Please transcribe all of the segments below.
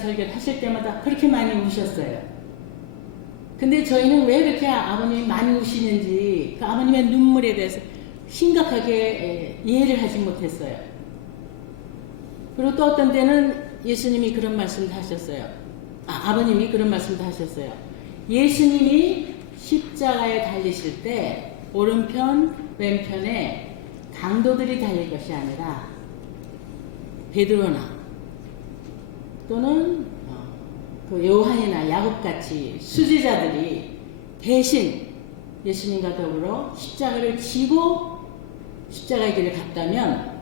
설교를 하실 때마다 그렇게 많이 우셨어요. 근데 저희는 왜 그렇게 아버님이 많이 우시는지 그 아버님의 눈물에 대해서 심각하게 이해를 하지 못했어요. 그리고 또 어떤 때는 예수님이 그런 말씀도 하셨어요. 아버님이 그런 말씀도 하셨어요. 예수님이 십자가에 달리실 때 오른편 왼편에 강도들이 달릴 것이 아니라 베드로나 또는 그 요한이나 야곱같이 수제자들이 대신 예수님과 더불어 십자가를 지고 십자가의 길을 갔다면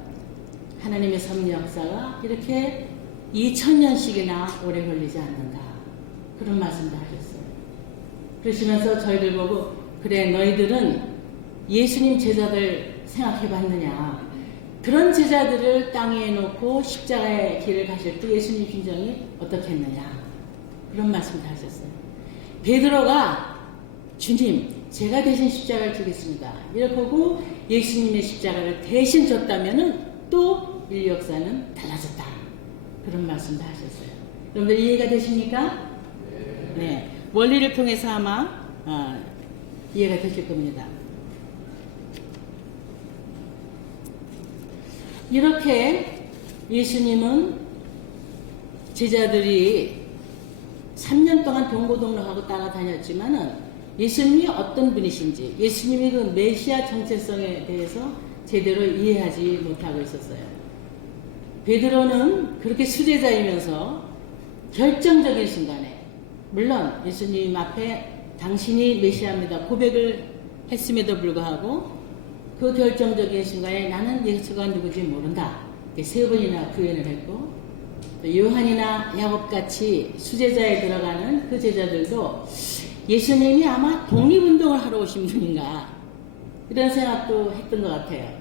하나님의 섭리 역사가 이렇게 2000년씩이나 오래 걸리지 않는다. 그런 말씀도 하셨어요. 그러시면서 저희들 보고 그래 너희들은 예수님 제자들 생각해 봤느냐. 그런 제자들을 땅에 놓고 십자가의 길을 가실 때 예수님 심정이 어떻겠느냐. 그런 말씀도 하셨어요. 베드로가 주님 제가 대신 십자가를 지겠습니다. 이렇게 하고 예수님의 십자가를 대신 졌다면은 또 인류 역사는 달라졌다. 그런 말씀도 하셨어요. 여러분들 이해가 되십니까? 네. 원리를 통해서 아마 이해가 되실 겁니다. 이렇게 예수님은 제자들이 3년 동안 동고동락하고 따라다녔지만은 예수님이 어떤 분이신지 예수님이 그 메시아 정체성에 대해서 제대로 이해하지 못하고 있었어요. 베드로는 그렇게 수제자이면서 결정적인 순간에 물론 예수님 앞에 당신이 메시아입니다 고백을 했음에도 불구하고 그 결정적인 순간에 나는 예수가 누구지 모른다. 3번이나 부인을 했고 또 요한이나 야곱같이 수제자에 들어가는 그 제자들도 예수님이 아마 독립운동을 하러 오신 분인가 이런 생각도 했던 것 같아요.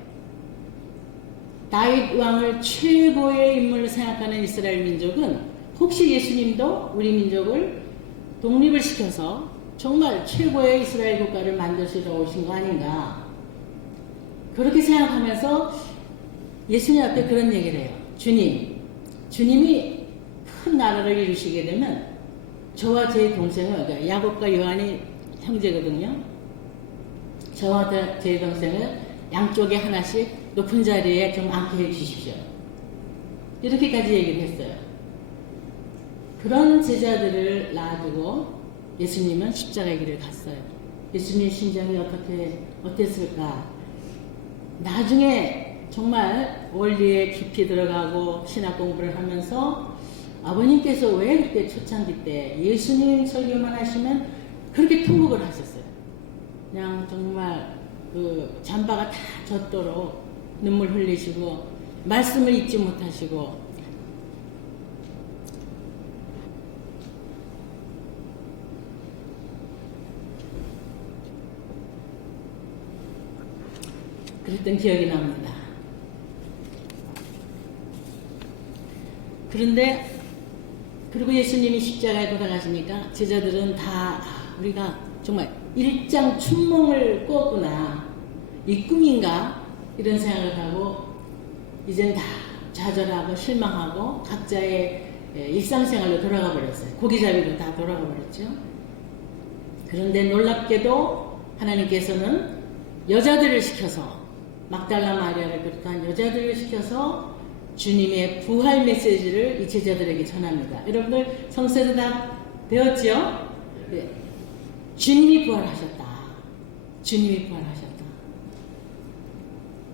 다윗 왕을 최고의 인물로 생각하는 이스라엘 민족은 혹시 예수님도 우리 민족을 독립을 시켜서 정말 최고의 이스라엘 국가를 만드시러 오신 거 아닌가 그렇게 생각하면서 예수님 앞에 그런 얘기를 해요. 주님이 큰 나라를 이루시게 되면 저와 제 동생을 야곱과 요한이 형제거든요. 저와 제 동생을 양쪽에 하나씩 높은 자리에 좀 앉게 해주십시오. 이렇게까지 얘기를 했어요. 그런 제자들을 놔두고 예수님은 십자가의 길을 갔어요. 예수님의 심정이 어땠을까? 나중에 정말 원리에 깊이 들어가고 신학 공부를 하면서 아버님께서 왜 그렇게 초창기 때 예수님 설교만 하시면 그렇게 통곡을 하셨어요. 그냥 정말 그 잠바가 다 젖도록 눈물 흘리시고 말씀을 잊지 못하시고 그랬던 기억이 납니다. 그런데 그리고 예수님이 십자가에 돌아가시니까 제자들은 다 우리가 정말 일장춘몽을 꾸었구나. 이 꿈인가? 이런 생각을 하고 이젠 다 좌절하고 실망하고 각자의 일상생활로 돌아가 버렸어요. 고기잡이로 다 돌아가 버렸죠. 그런데 놀랍게도 하나님께서는 여자들을 시켜서 막달라 마리아를 비롯한 여자들을 시켜서 주님의 부활 메시지를 이 제자들에게 전합니다. 여러분들 성서에서 다 배웠죠? 네. 주님이 부활하셨다. 주님이 부활하셨다.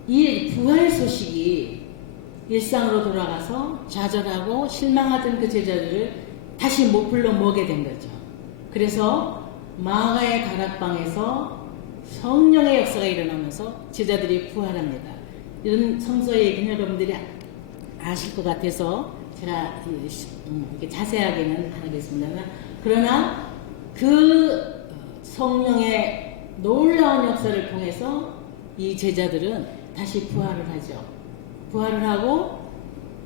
이 부활 소식이 일상으로 돌아가서 좌절하고 실망하던 그 제자들을 다시 불러 모으게 된 거죠. 그래서 마가의 다락방에서 성령의 역사가 일어나면서 제자들이 부활합니다. 이런 성서의 얘기는 여러분들이 아실 것 같아서 제가 이렇게 자세하게는 안 하겠습니다. 그러나 그 성령의 놀라운 역사를 통해서 이 제자들은 다시 부활을 하죠. 부활을 하고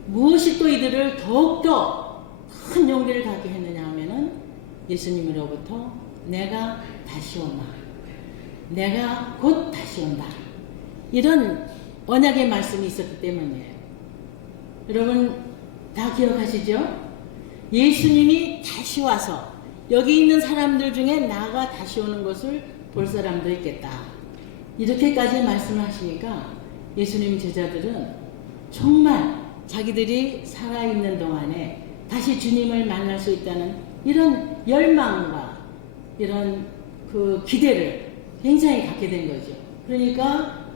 무엇이 또 이들을 더욱더 큰 용기를 갖게 했느냐 하면은 예수님으로부터 내가 다시 오마. 내가 곧 다시 온다. 이런 언약의 말씀이 있었기 때문이에요. 여러분 다 기억하시죠? 예수님이 다시 와서 여기 있는 사람들 중에 나가 다시 오는 것을 볼 사람도 있겠다. 이렇게까지 말씀을 하시니까 예수님 제자들은 정말 자기들이 살아있는 동안에 다시 주님을 만날 수 있다는 이런 열망과 이런 그 기대를 굉장히 갖게 된 거죠. 그러니까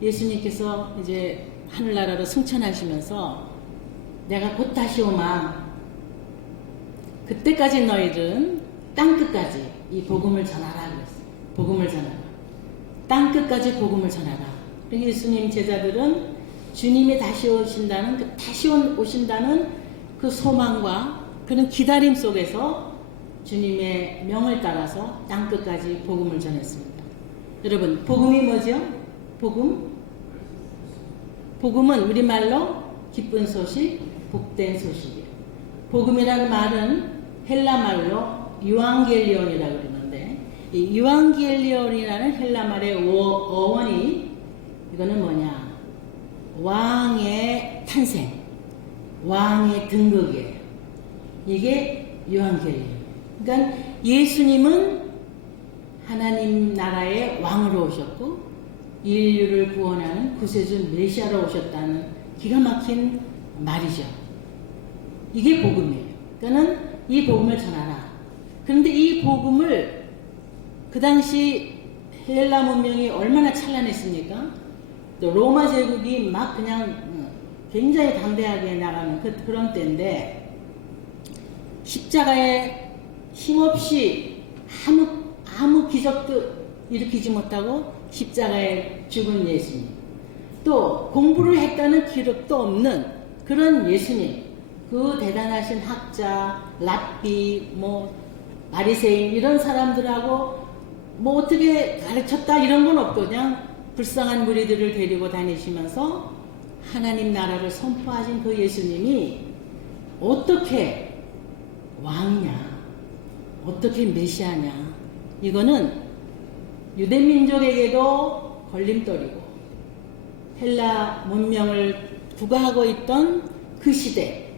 예수님께서 이제 하늘나라로 승천하시면서 내가 곧 다시 오마. 그때까지 너희들은 땅끝까지 이 복음을 전하라 그랬어요. 복음을 전하라. 땅끝까지 복음을 전하라. 그러니까 예수님 제자들은 주님이 다시 오신다는 오신다는 그 소망과 그런 기다림 속에서 주님의 명을 따라서 땅끝까지 복음을 전했습니다. 여러분, 복음이 뭐죠? 복음은 우리말로 기쁜 소식, 복된 소식이에요. 복음이라는 말은 헬라 말로 유앙겔리온이라고 그러는데, 이 유앙겔리온이라는 헬라 말의 어원이 이거는 뭐냐? 왕의 탄생, 왕의 등극이에요. 이게 유앙겔리온. 그러니까 예수님은 하나님 나라의 왕으로 오셨고 인류를 구원하는 구세주 메시아로 오셨다는 기가 막힌 말이죠. 이게 복음이에요. 그러니까 이 복음을 전하라. 그런데 이 복음을 그 당시 헬라 문명이 얼마나 찬란했습니까? 또 로마 제국이 막 그냥 굉장히 담대하게 나가는 그런 때인데 십자가에 힘없이 아무 기적도 일으키지 못하고 십자가에 죽은 예수님, 또 공부를 했다는 기록도 없는 그런 예수님, 그 대단하신 학자, 랍비, 바리새인 이런 사람들하고 어떻게 가르쳤다 이런 건 없고 그냥 불쌍한 무리들을 데리고 다니시면서 하나님 나라를 선포하신 그 예수님이 어떻게 왕이냐, 어떻게 메시아냐, 이거는 유대민족에게도 걸림돌이고 헬라 문명을 부과하고 있던 그 시대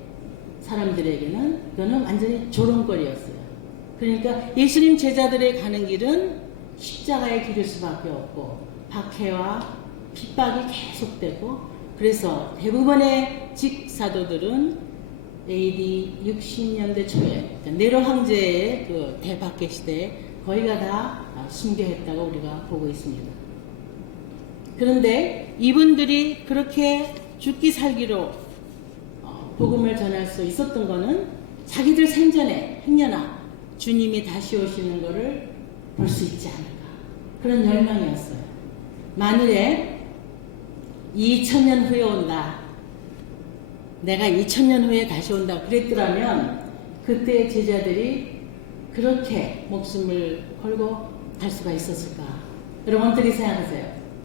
사람들에게는 이거는 완전히 조롱거리였어요. 그러니까 예수님 제자들의 가는 길은 십자가의 길일 수밖에 없고 박해와 핍박이 계속되고, 그래서 대부분의 직사도들은 AD 60년대 초에 네로 황제의 그 대박해 시대에 거의가 다 순교했다고 우리가 보고 있습니다. 그런데 이분들이 그렇게 죽기 살기로 복음을 전할 수 있었던 것은 자기들 생전에 행여나 주님이 다시 오시는 것을 볼 수 있지 않을까, 그런 열망이었어요. 만일에 2000년 후에 온다, 내가 2000년 후에 다시 온다 그랬더라면 그때 제자들이 그렇게 목숨을 걸고 갈 수가 있었을까? 여러분 어떻게 생각하세요?